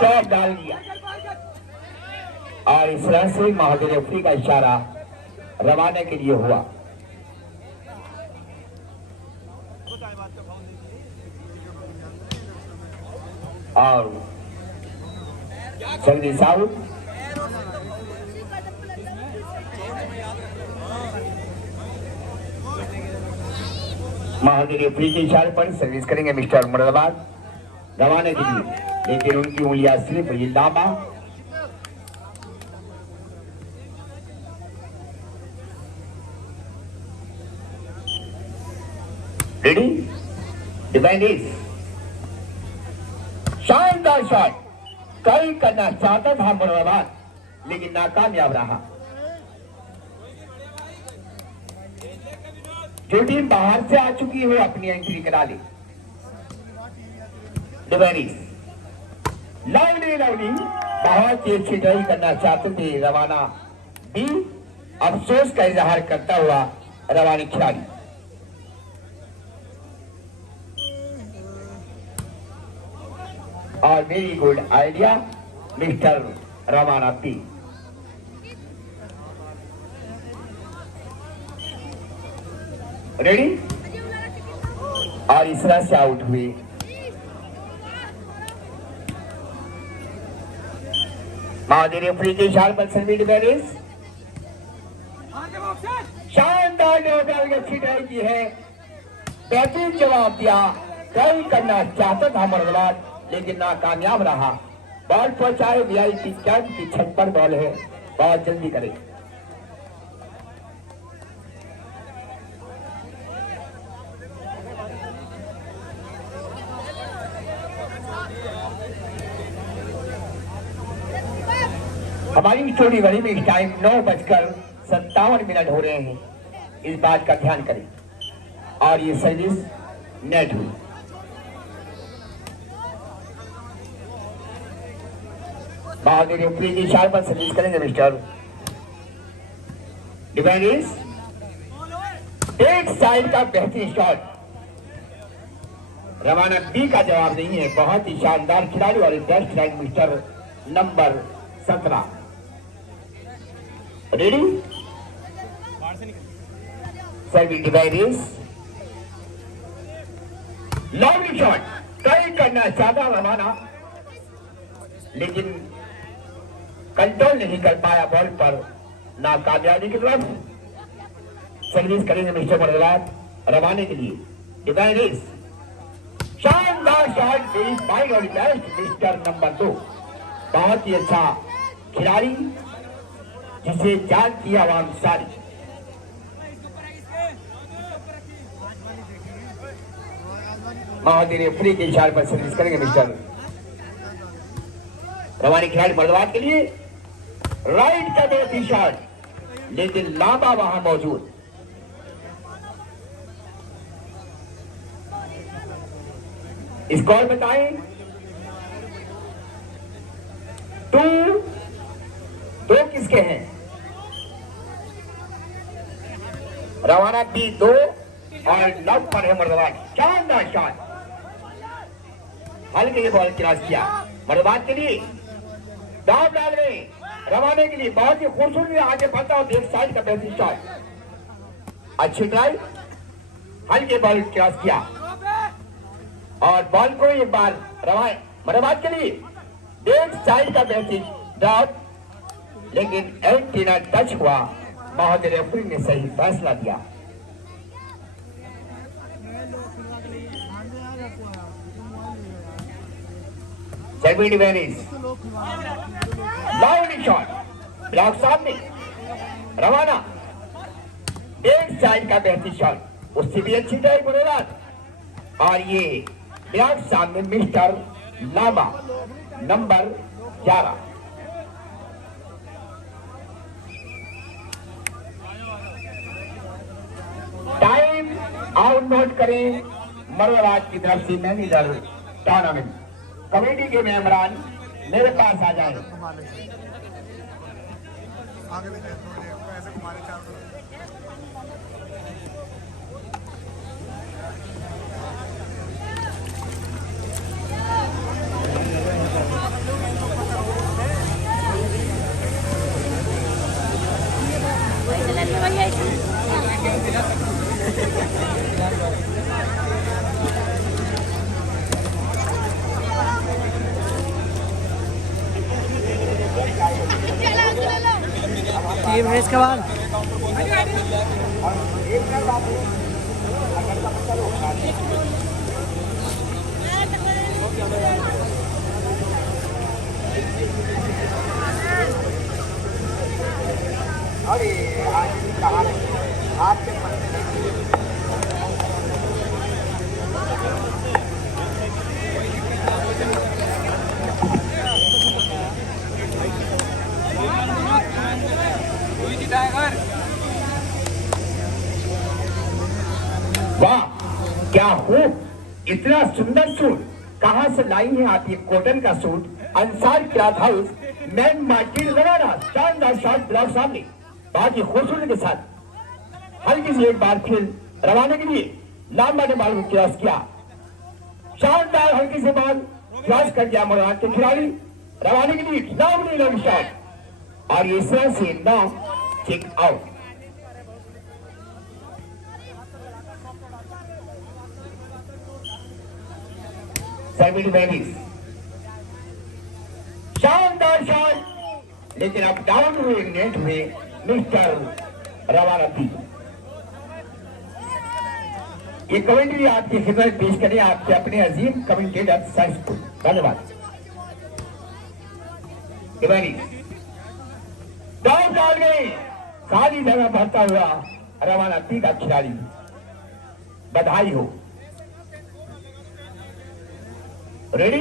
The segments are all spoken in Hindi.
चौक डाल दिया और इस तरह से महोदय रेफरी का इशारा रवाना के लिए हुआ। और सर्विस आउट। महोदय रेफरी के इशारे पर सर्विस करेंगे मिस्टर मुरादाबाद रवाना के लिए, लेकिन उनकी उंगलियां सिर्फ लामा रेडी। डिफेंस शानदार शॉट कई करना चाहता था मुरादाबाद, लेकिन नाकामयाब रहा। जो टीम बाहर से आ चुकी हो अपनी एंट्री करा ली। डिफेंस लवली बहुत ही अच्छी ड्राइव करना चाहते थे रवाना भी, अफसोस का इजहार करता हुआ रवानी खिलाड़ी। और वेरी गुड आइडिया मिस्टर रवाना पी। रेडी और इस तरह से आउट हुए। महादेव रेफरी के इशारे पर सर्विस बैरिस शानदार अच्छी ड्राइव की है, बेहतरीन जवाब दिया। कई करना चाहता था मुरादाबाद, लेकिन नाकामयाब रहा। बॉल पहुंचाए वीआईपी कैंप की छत पर बॉल है, बहुत जल्दी करें। हमारी स्टोरी घड़ी में इस टाइम 9:57 हो रहे हैं, इस बात का ध्यान करें। और ये सर्विस नेट हुई। बहादुर रेफरी के इशारे पर सर्विस करेंगे मिस्टर डिफेंस। एक साइड का बेहतरीन शॉट, रवाना बी का जवाब नहीं है। बहुत ही शानदार खिलाड़ी और best right mister number 17। Ready service defence lovely shot कई करना चाहता रवाना, लेकिन कंट्रोल नहीं कर पाया बॉल पर, नाकामयाबी की तरफ। सर्विस करेंगे मिस्टर मुरादाबाद रवाने के लिए। डिफेंस शानदार शॉट फाइन और बेस्ट मिस्टर नंबर 2। बहुत ही अच्छा खिलाड़ी जिसे जानती है आवाम सारी। महादेव रेफरी के इशारे पर सर्विस करेंगे मिस्टर रवानी खिलाड़ी मुरादाबाद के लिए। राइट का बेहतरीन शॉट, लेकिन लांबा वहां मौजूद। स्कोर बताएं। 2 किसके हैं? रवाना बी 2 और 9 पर है मुरादाबाद। शानदार शॉट, हल्के ये बॉल क्रॉस किया मुरादाबाद के लिए। दाव डाल रहे रवाने के लिए, बहुत ही खूबसूरत आगे बढ़ता और एक साइड का बेहतरीन शॉट। अच्छी ड्राइव, हल्के बॉल क्रॉस किया और बॉल को एक बार मुरादाबाद के लिए एक साइड का बेहतरीन ड्रॉप, लेकिन एंटीना टच हुआ। महोदय रेफरी ने सही फैसला दिया। Service defence lovely shot, block सामने रवाना एक साइड का बेहतरीन शॉट, उससे भी अच्छी ड्राइव मुरादाबाद। और ये ब्लॉक सामने mister Lama number 11। Time out note करें मुरादाबाद की तरफ से मैनेजर टूर्नामेंट कमेटी के मेंबरान मेरे पास आ जाए। टाइम है इसके बाद। अरे आपके वाह क्या हो, इतना सुंदर सूट कहाँ से लाई है आप? ये कॉटन का suit Ansar cloth house main market लगाना। शानदार शॉट ब्लॉक सामने बाकी खूबसूरती के साथ हल्की सी एक बार फिर रवाना के लिए लांबा ने बाल को क्रॉस किया। शानदार हल्की से बाल क्रॉस कर दिया मुराद के खिलाड़ी रवाना के लिए लंबी शॉट और इस तरह से 9 चेक आउट। शानदार शॉट लेकिन अब डाउन हुए नेट हुए मिस्टर रवानती। ये कमेंट्री आपकी खिदमत पेश करें आपके अपने अजीम कमेंटेटर साइंसफुल। धन्यवाद। डाउन डाल गए खाली जगह भरता हुआ रवानती का खिलाड़ी। बधाई हो। रेडी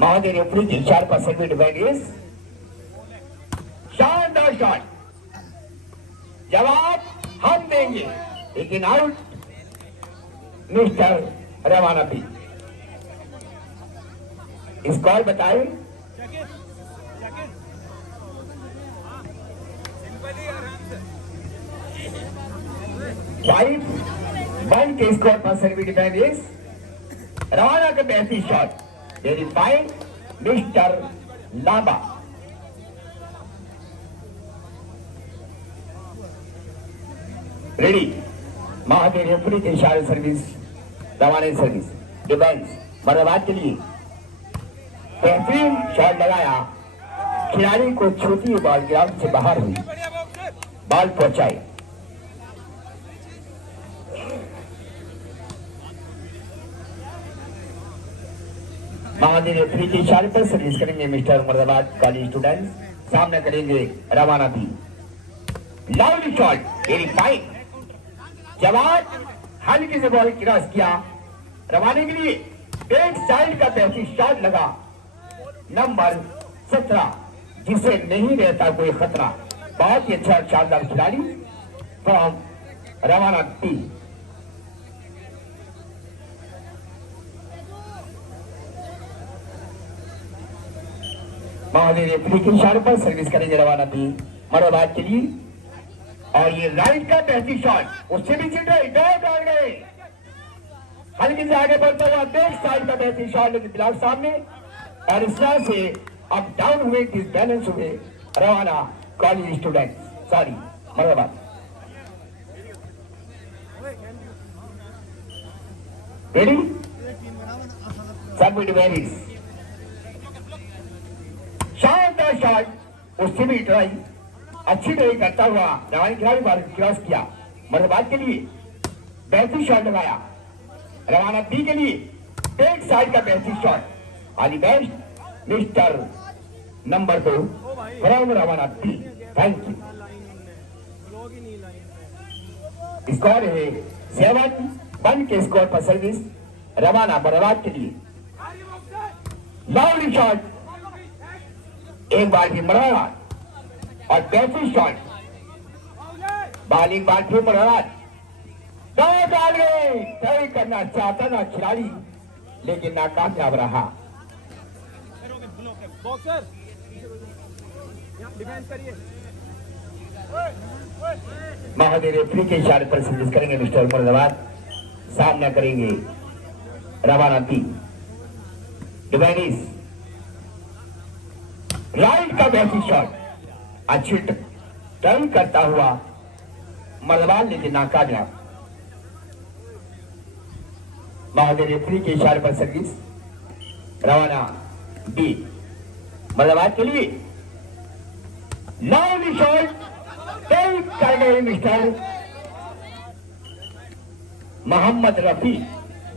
महोदय रेफरी के इशारे पर सेकंड डिवाइस। शानदार शॉट जवाब हम देंगे लेकिन आउट मिस्टर रवानती। स्कोर बताएं। फाइव 1 के स्कोर पर सेकंड डिवाइस रवाना का बेहतरीन shot verified mister Lamba. Ready Mahadev referee के इशारे सर्विस रवाना सर्विस डिफेंस बर्बाद के लिए बेहतरीन शॉट लगाया। खिलाड़ी को छूती बॉल ग्राउंड से बाहर हुई, बॉल पहुंचाई। महादेव रेफरी के इशारे पर सर्विस करेंगे मिस्टर मुरादाबाद कॉलेज स्टूडेंट्स। सामने करेंगे रवाना भी। लाउली शॉट वेरी फाइन जवाब हल्के से बॉल क्रॉस किया रवाने के लिए। बैक साइड का बेहतरीन शॉट लगा नंबर 17 जिसे नहीं रहता कोई खतरा। बहुत ही अच्छा शानदार खिलाड़ी फ्रॉम रवाना टी। महादेव रेफरी के इशारे पर सर्विस करेंगे रवाना टी मुरादाबाद के लिए। और ये राइट का बेहतरीन शॉट उससे भी चिट रही डाल गए हल्के से आगे बढ़ता हुआ बैक साइड का बेहतरीन शॉट लेकिन ब्लॉक सामने। और इस तरह से अब डाउन हुए डिसबैलेंस हुए रवाना college student sorry Moradabad. Ready submit varies शानदार शॉट उससे भी ट्राई अच्छी तरह करता हुआ रवानी खिलाड़ी बार क्रॉस किया मुरादाबाद के लिए। बेहतरीन शॉट लगाया रवाना बी के लिए। बैक साइड का बेहतरीन shot all the best mister number 2 from रवाना बी। Thank you. स्कोर है 7-1 के स्कोर पर सर्विस रवाना मुरादाबाद के लिए। लाउली शॉट एक बार भी मुरादाबाद और बेहतरीन शॉट बालिंग बार फिर मुरादाबाद। डाल गए ट्राई करना चाहता ना खिलाड़ी लेकिन नाकामयाब रहा। महादेव रेफरी के इशारे पर सर्विस करेंगे मिस्टर मुरादाबाद। सामना करेंगे रवाना टी। डिवाइनिस राइट का बेहतरीन शॉट अच्छी टर्न करता हुआ मुरादाबाद लेकिन नाकामयाब। महादेव रेफरी के इशारे पर सर्विस रवाना बी मुरादाबाद के लिए। लवली शॉट टेक कर गए मिस्टर मोहम्मद रफी।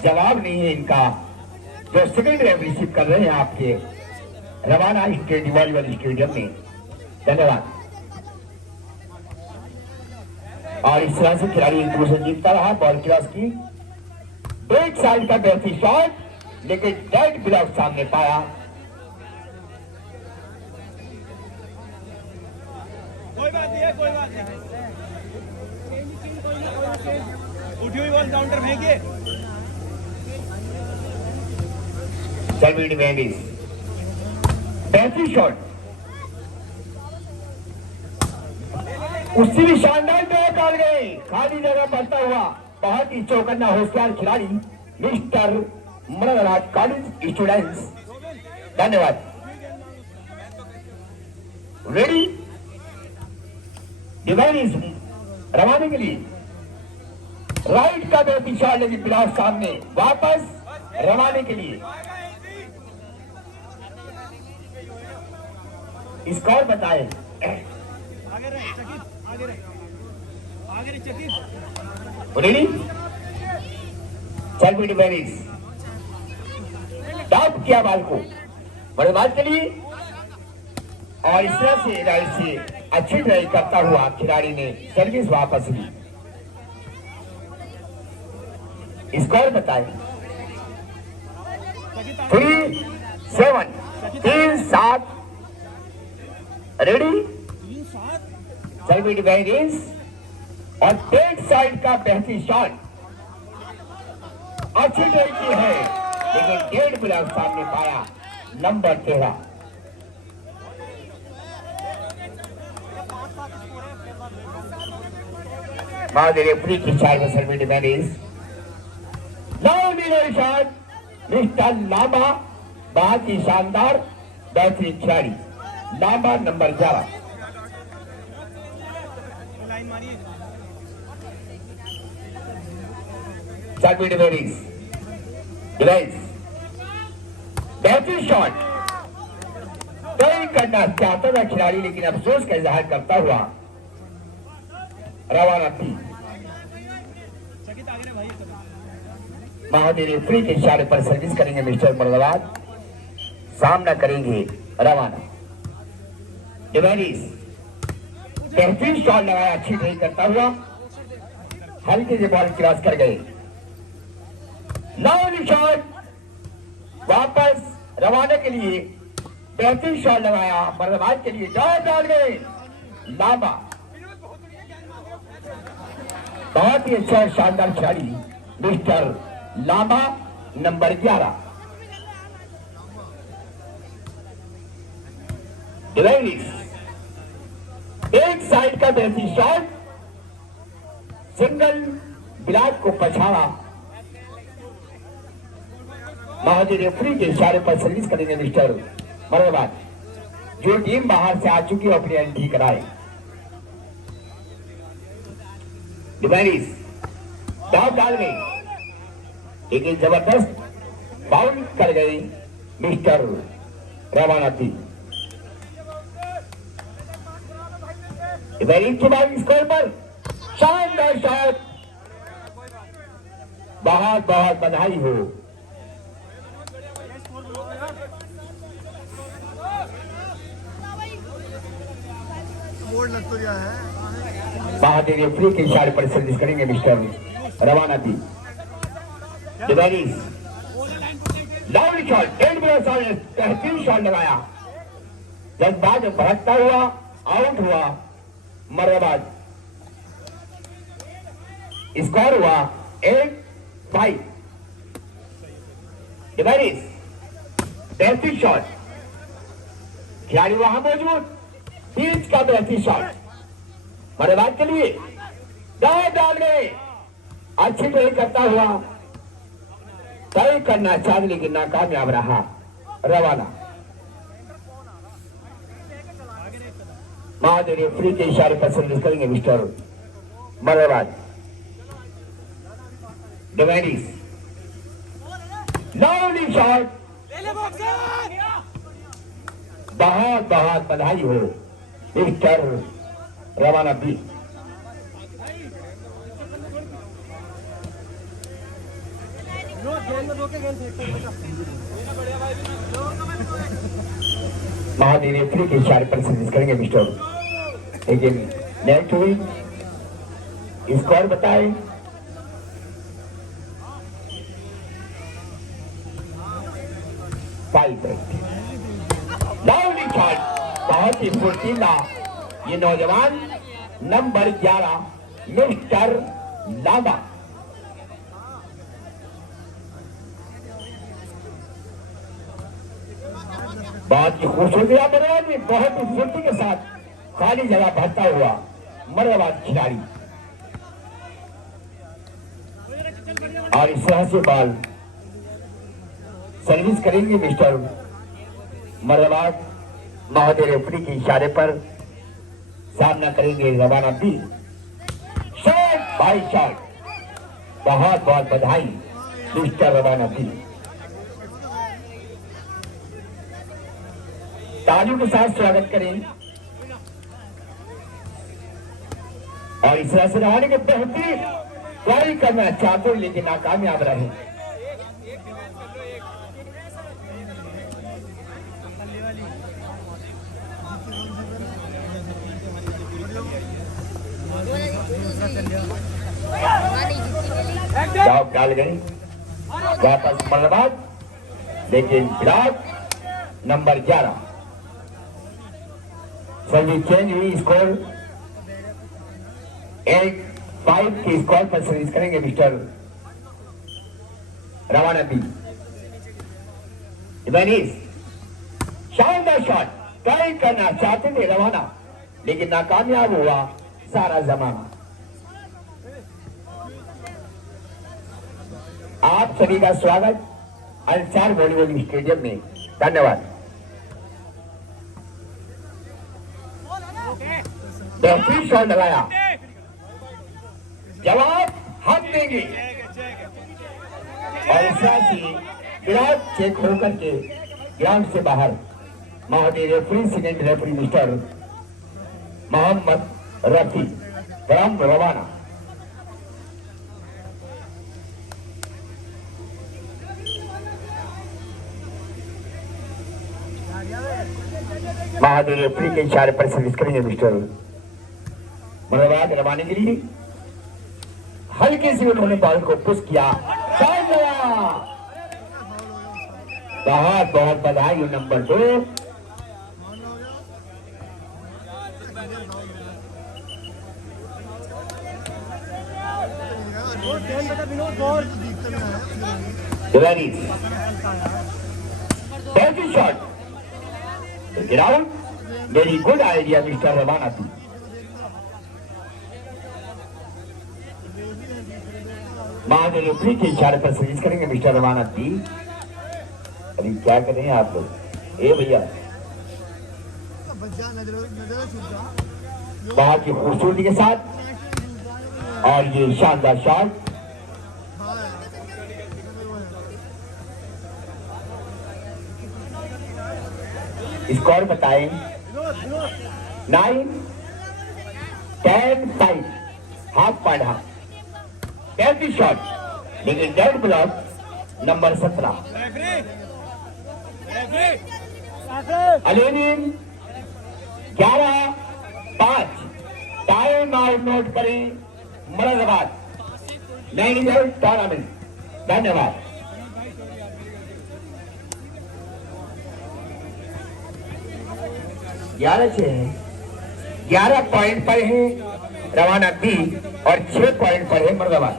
जवाब नहीं है इनका जो सेकंड रेव रिसीव कर रहे हैं आपके रवाना स्टेडियम वॉलीबॉल स्टेडियम में। धन्यवाद। और इस तरह से खिलाड़ी एक दूसरे जीतता रहा। बॉल क्रॉस की बैक साइड का बेहतरीन शॉट लेकिन डेड ब्लॉक सामने पाया। कोई बात नहीं है, कोई बात नहीं। उठी हुई बॉल काउंटर फेंकिए। सर्विंग वेंडिस बेहतरीन शॉट, उससे भी शानदार दौड़ डाल गए। खाली जगह बढ़ता हुआ बहुत ही चौकन्ना होशियार खिलाड़ी मिस्टर मरदराज कॉलेज स्टूडेंट्स। धन्यवाद। रेडी डिवाइस रवाने के लिए राइट का बेहतरीन शॉट लेकिन ब्लॉक सामने। वापस रवाने के लिए स्कोर बताए। आगे रहे चकित, आगे रहे, आगे रहे चकित। रेडी चल बेटी बेरीज टॉप किया बाल को बड़े बात के लिए और इस तरह से राइट से अच्छी ड्राइव करता हुआ खिलाड़ी ने सर्विस वापस ली। स्कोर बताए 3-7 3-7। रेडी चल बेटी बेरीज और बैक साइड का बेहतरीन शॉट अच्छी ड्राइव की है लेकिन डेढ़ ब्लॉक सामने पाया। नंबर 13 फ्री की चार में serving manage shot mister Lamba. बहुत ही शानदार बेहतरीन खिलाड़ी लांबा नंबर 11। लाइन मारिए। सर्विंग मैनेज डिवाइस बेहतरीन शॉट कई करना चाहता था खिलाड़ी लेकिन अफसोस का इजहार करता हुआ रवाना थी। चकित आगे रहे भाई। महादेव फ्री के इशारे पर सर्विस करेंगे मिस्टर मरदवाद। सामना करेंगे रवाना। डिवाइस बेहतरीन शॉट लगाया अच्छी ड्राइव करता हुआ हल्के से बॉल क्रॉस कर गए। लवली शॉट वापस रवाना के लिए बेहतरीन शॉट लगाया मरदवाद के लिए डाल गए। लांबा बहुत ही अच्छा शानदार खिलाड़ी मिस्टर लांबा नंबर 11। डिवाइस एक साइड का बेहतरीन शॉट सिंगल ब्लॉक को पछाड़ा। महाजी रेफरी के इशारे पर सर्विस करेंगे मिस्टर मरदवाद। जो टीम बाहर से आ चुकी है अपनी एंट्री कराए। डिवाइस डाउन डाल गई लेकिन जबरदस्त बाउंड कर गई मिस्टर रवाना थी। डिवाइस के बाद स्कोर पर शानदार शॉट। बहुत बहुत बधाई हो। बोर्ड लग तो गया है। महादेव फ्री के इशारे पर सर्विस करेंगे मिस्टर रवाना थी। डिवाइस लवली शॉट डेढ़ बेहतरीन शॉट लगाया। जज्बात भड़कता हुआ आउट हुआ मरबाद। स्कोर हुआ 8-5। डिवाइस बेहतरीन शॉट खिलाड़ी वहां मौजूद बीच का बेहतरीन शॉट मरबाद के लिए डाल गए। अच्छी ड्राइव करता हुआ तय करना चाह लेकिन नाकामयाब रहा रवाना। महादेव फ्री के इशारे पर सर्विस करेंगे मिस्टर मरबाद। डिवाइस लवली शॉट बहुत बहुत बधाई हो। मिस्टर रवाना बी। महादेव फ्री के इशारे पर सर्विस करेंगे मिस्टर, लेकिन नेट हुई। स्कोर बताएं। लाउडी शॉट, बहुत ही फुर्तीला ये नौजवान नंबर 11 मिस्टर लामा। बहुत ही खूबसूरती बल्लेबाजी, बहुत ही फुर्ती के साथ खाली जगह भरता हुआ मर्दाबाद खिलाड़ी, और इस तरह से बॉल सर्विस करेंगे मिस्टर मर्दाबाद। महोदय रेफरी के इशारे पर सामना करेंगे रवाना बी। शॉट बाय शॉट, बहुत बहुत बधाई मिस्टर रवाना बी। तालियों के साथ स्वागत करें। और इस तरह से रवाना के बेहतरीन ट्राई करना चाहते लेकिन नाकामयाब रहे। जॉब डाल गई वापस मल्लबाद, लेकिन विराट नंबर 11 सर्विस चेंज हुई। स्कोर 8-5 के स्कोर पर सर्विस करेंगे मिस्टर रवाना बी। शानदार शॉट ट्राई करना चाहते थे रवाना, लेकिन नाकामयाब हुआ सारा जमाना। आप सभी का स्वागत अंसार वॉलीबॉल स्टेडियम में। धन्यवाद। बेहतरीन शॉट लगाया, जवाब हम देंगे। और इस तरह से विराट चेक होकर के ग्राउंड से बाहर। महोदय referee second referee mister Mohammad Rafi from रवाना। महादेव रेफरी के इशारे पर सर्विस करेंगे मिस्टर मर्दाबाद रवाने के लिए। हल्के से उन्होंने बॉल को पुश किया, बहुत बहुत बधाई number 2। Shot ground, very good idea mister रवाना थी। महादेव रेफरी के इशारे पर सर्विस करेंगे मिस्टर रवाना थी। अभी क्या करें आप लोग? ए भैया, बहुत ही खूबसूरती के साथ और ये शानदार शॉट। स्कोर बताएं। 9-10-5, हाफ पॉइंट हाफ। पहली शॉट, लेकिन dead block number 17 Aleen 11-5। Time out note करें मर्दाबाद मैनेजर टूर्नामेंट। धन्यवाद। 11 पॉइंट पर है रवाना बी और 6 पॉइंट पर है मर्दाबाद।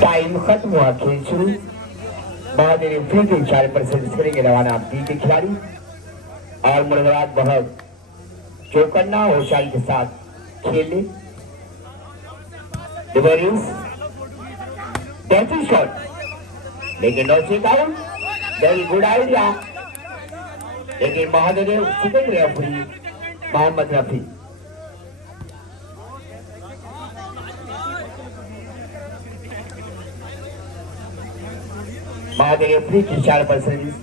टाइम खत्म हुआ, खेल शुरू। बहादुर फ्री के इशारे पर सर्विस करेंगे रवाना बी के खिलाड़ी और मुर्दाबाद बहुत चौकन्ना होशियारी के साथ खेले। शॉट लेकिन no check out, very good idea, लेकिन Mahadev second referee Mohammad Rafi. Mahadev free के इशारे पर सर्विस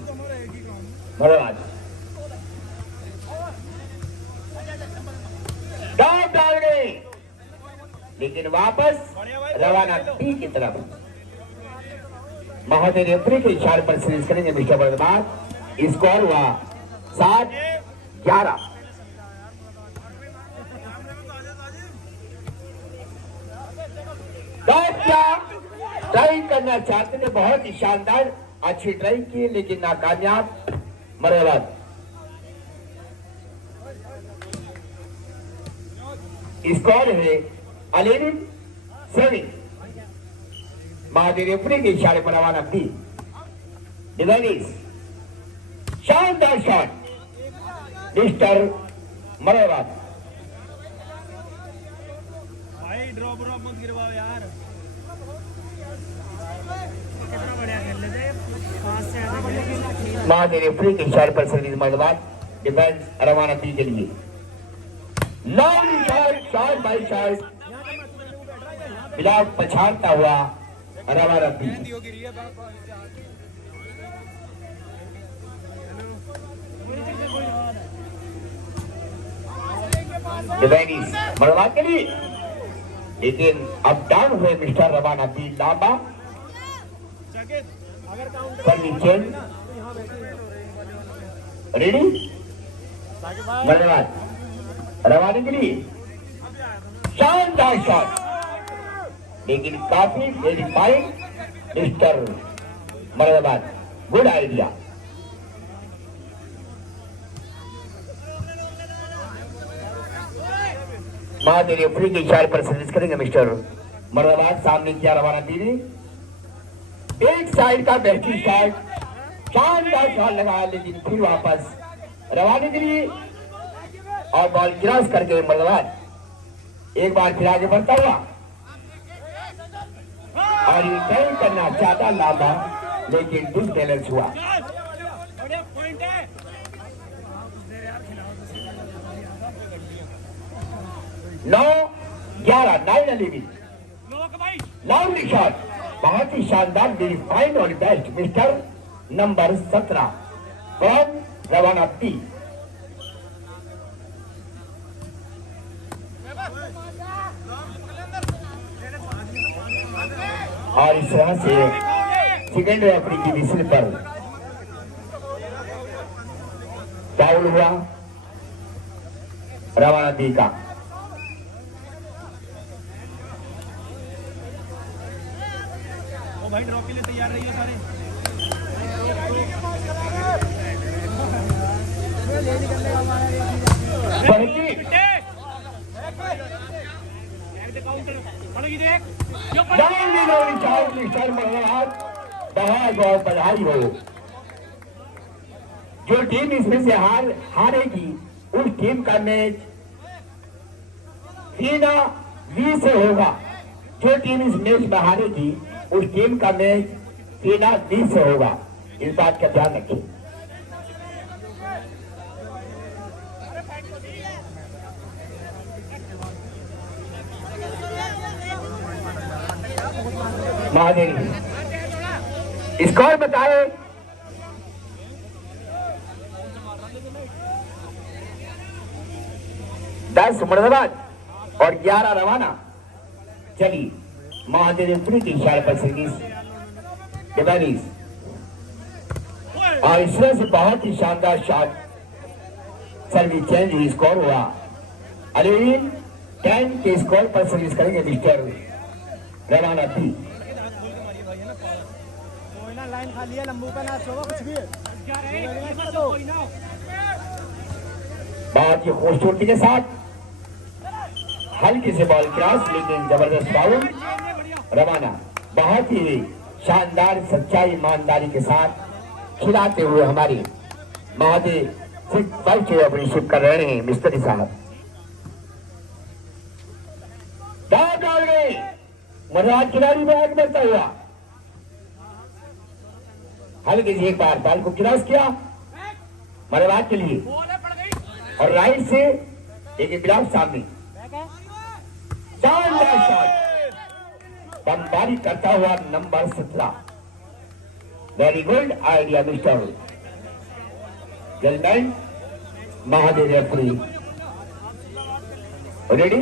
धन्यवाद। लेकिन वापस रवाना बी की तरफ। महोदय रेफरी के इशारे पर सर्विस करेंगे मिस्टर बर्दबाद। स्कोर हुआ 7-11। ट्राई करना चाहते थे, बहुत ही शानदार अच्छी ट्राई की लेकिन नाकामयाब। मरवाद स्कोर है 11-7। महादेव रेफरी के इशारे पर रवाना थी। शानदार शॉट मिस्टर मरवाद। भाई ड्रॉप मत गिरवाओ यार, कितना बढ़िया खेल लेते, पास से आगे। महादेव रेफरी के इशारे पर सर्विस मरवाद। डिफेंस रवाना थी के लिए लॉन्ग शॉट बाय शॉट बिलाव पछाड़ता हुआ रवाना थी। मरवा के लिए लेकिन अब डाउन हुए मिस्टर रवाना थी। लांबा चेंज रेडी धन्यवाद। रवाना के लिए शानदार शॉट लेकिन काफी वेरीफाइड मिस्टर मरवाद, गुड आइडिया। महादेव रेफरी के इशारे पर सर्विस करेंगे मिस्टर मरवाद। सामने किया रवाना दीदी, एक साइड का बेहतरीन शॉट, शानदार शॉट लगाया लेकिन फिर वापस रवाना के लिए और बॉल क्रॉस करके मरवाद एक बार फिर आगे बढ़ता हुआ और ये टर्न करना चाहता लांबा लेकिन डिसबैलेंस हुआ। 9-11 लाउंड शॉट, बहुत ही शानदार डिफाइन और बेस्ट मिस्टर नंबर 17 फ्रॉम रवाना पी। और इस तरह से सेकेंड रेफरी की विसल पर फाउल हुआ रवाना दी का। भाई ड्रॉप के लिए तैयार रहिए सारे। बहुत बधाई हो। जो टीम इसमें से हारेगी उस टीम का मैच फीना वी से होगा। जो टीम इस मैच में हारेगी उस टीम का मैच फीना वी से होगा, इस बात का ध्यान रखिए। महादेव स्कोर बताए। दस मुर्दाबाद और 11 रवाना। चलिए महादेव पूरी के इशारे पर सर्विस और इस तरह से बहुत ही शानदार शॉट सर्विस चेंज हुई, स्कोर हुआ 11-10 के स्कोर पर सर्विस करेंगे मिस्टर रवाना थी। लाइन खाली है, लंबू का नाच होगा कुछ भी। बहुत ही खूबसूरती के साथ हल्की से बॉल क्रॉस, लेकिन जबरदस्त फाउल। रवाना बहुत ही शानदार सच्चाई ईमानदारी के साथ खिलाते हुए हमारी महादेव सिर्फ अपनी शिप कर रहे हैं मिस्त्री साहब। डाल गए मनराज खिलाड़ी में आगे बढ़ता हुआ हल्के से एक बार बॉल को क्रॉस किया मनराज के लिए और राइट से एक ब्लॉक सामने शानदार शॉट बमबारी करता हुआ number 17। Very good idea mister गलमैन महादेव रेफरी। रेडी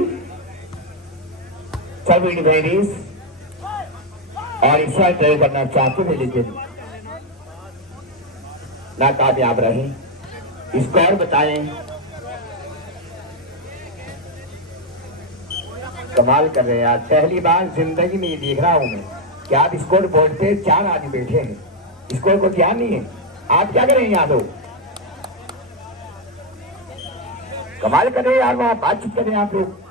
सभी डिफेंडर्स और इस बार ट्राई करना चाहते थे लेकिन नाकामयाब रहे। स्कोर बताएं। कमाल कर रहे हैं यार, पहली बार जिंदगी में ये देख रहा हूं मैं कि आप स्कोर बोर्ड पे 4 आदमी बैठे हैं, स्कोर को ध्यान नहीं है। आप क्या करें यादव, कमाल कर रहे हैं यार, वहां बातचीत करें आप लोग।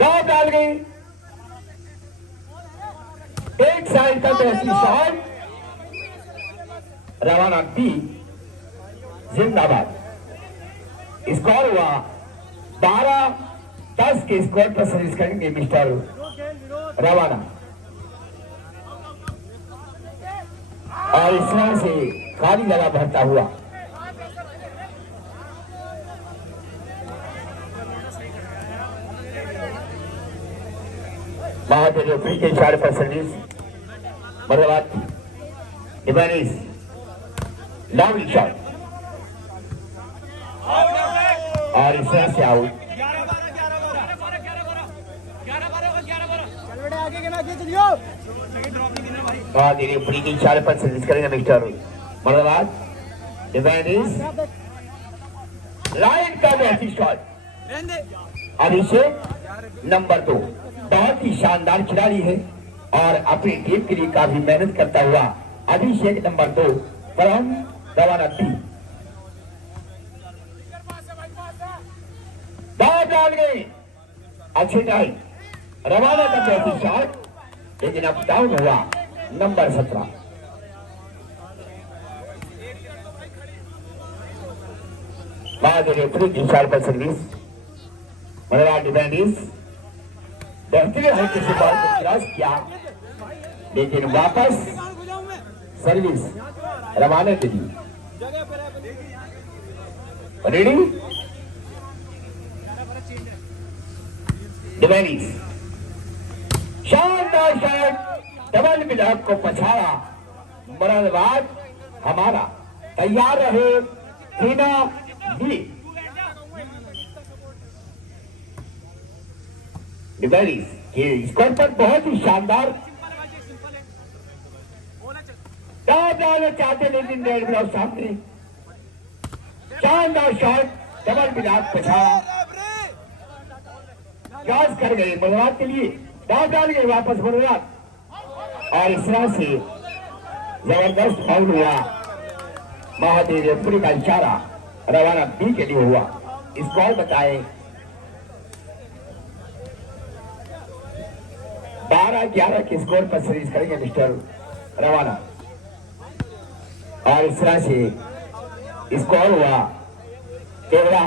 दाव डाल गई एक साइड का बेहतरीन शॉट। रवाना बी जिंदाबाद। स्कोर हुआ 12-10 के स्कोर पर सर्विस करेंगे मिस्टर रवाना और इस तरह से खाली जगह भरता हुआ महादेव रेफरी के इशारे पर सर्विस बर्बाद। डिवाइस लवली शॉट और इस तरह से आउट। महादेव रेफरी के इशारे पर सर्विस करेंगे मिस्टर बर्बाद। डिवाइस राइट का बेहतरीन शॉट। अभिषेक नंबर 2 बहुत ही शानदार खिलाड़ी है और अपनी टीम के लिए काफी मेहनत करता हुआ अभिषेक नंबर 2 फ्रॉम रवाना बी। डाल गई अच्छी टाइम रवाना का बेहतरीन शॉट लेकिन अब डाउन हुआ नंबर 17। बाद रेफरी की इशारे पर सर्विस मनोराज डिफेंडर्स बेहतरीन हल्के से बॉल को क्रॉस किया लेकिन वापस सर्विस रवाना के लिए। रेडी डिवेनिस शानदार शॉट डबल ब्लॉक को पछाड़ा। मरनवाज हमारा तैयार रहे हीना भी। डिवेनिस के स्कोर पर बहुत ही शानदार डालना चाहते लेकिन रेड ब्लॉक सामने शानदार शॉट डबल ब्लॉक पछाड़ा क्रॉस कर गए मनोराज के लिए। डाल गए वापस मनोराज और इस तरह से जबरदस्त फाउल हुआ। महादेव रेफरी का इशारा रवाना बी के लिए हुआ। स्कोर बताए 12-11 के स्कोर पर सीरीज करेंगे मिस्टर रवाना और इस तरह से स्कोर हुआ 13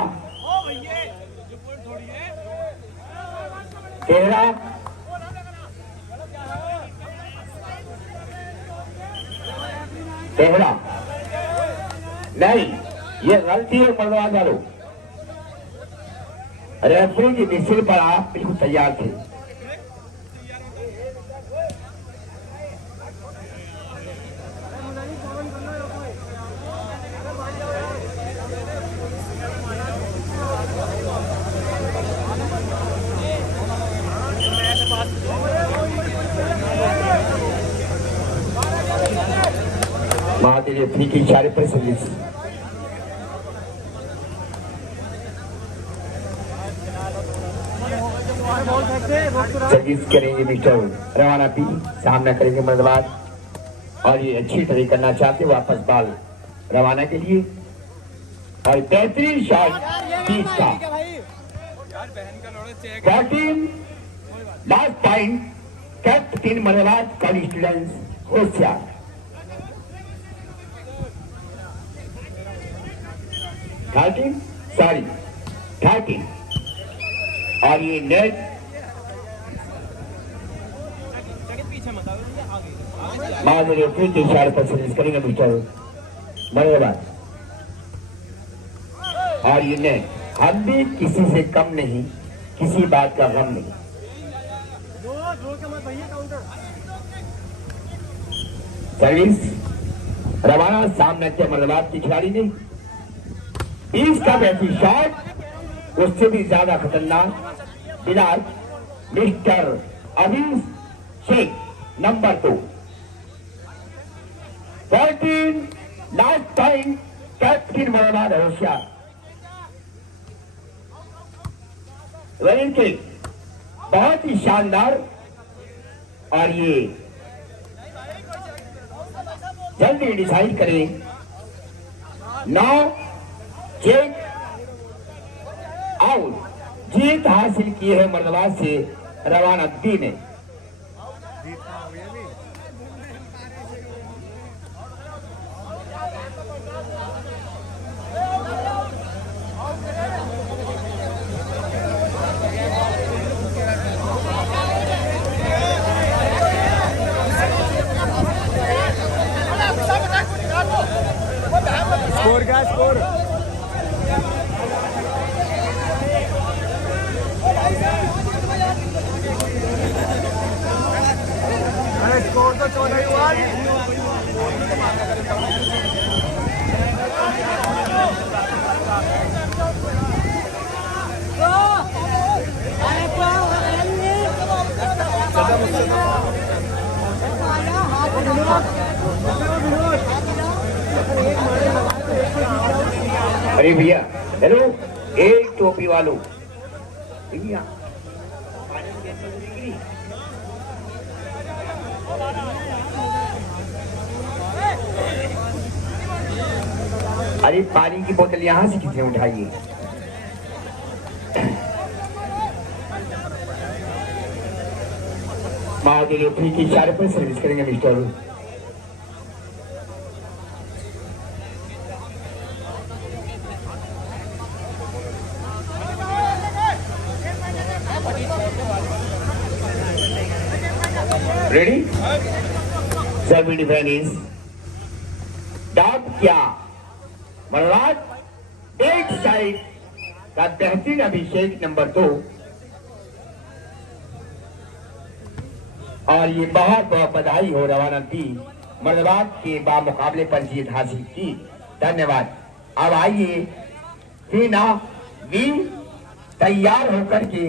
नहीं, ये गलती है मनवा डालो। रेफरी की मिसल पर आप बिल्कुल तैयार थे। महादेव रेफरी के इशारे पर सर्विस करेंगे मिस्टर रवाना पी। सामना करेंगे मरदबाज और ये अच्छी ट्राई करना चाहते वापस बॉल रवाना के लिए और बेहतरीन शॉट 30 का 14 लास्ट पॉइंट कैप्टन मरवाज कॉलेज स्टूडेंट्स होशियार। 13 और ये नेट माधुरी के इशारे पर सर्विस करेंगे मिस्टर मरवाज। और ये नेट, हम भी किसी से कम नहीं, किसी बात का गम नहीं। सर्विस रवाना सामने के मरवाज की खिलाड़ी ने 20 का बैठी शॉट, उससे भी ज्यादा खतरनाक बिलाल मिस्टर अभिषेक नंबर 2। 14 लास्ट टाइम कैप्टन मरवाज होशियार। वेरी बहुत ही शानदार। और ये जल्दी डिसाइड करें 9 चेक आउट जीत हासिल की है मरवाज से रवाना दी ने। स्कोर क्या स्कोर? अरे स्कोर तो 14 हुआ। अरे भैया हेलो, एक टोपी वालों भैया, अरे पानी की बोतल यहां से किसने उठाई है? महादेव रेफरी के इशारे पर सर्विस करेंगे mister ready. Serving defence dot क्या मरवाज एक साइड का बेहतरीन अभिषेक नंबर 2। और ये बहुत बहुत बधाई हो रवाना दी मरवाज के बामुकाबले पर जीत हासिल की। धन्यवाद। अब आइए हीना भी तैयार होकर के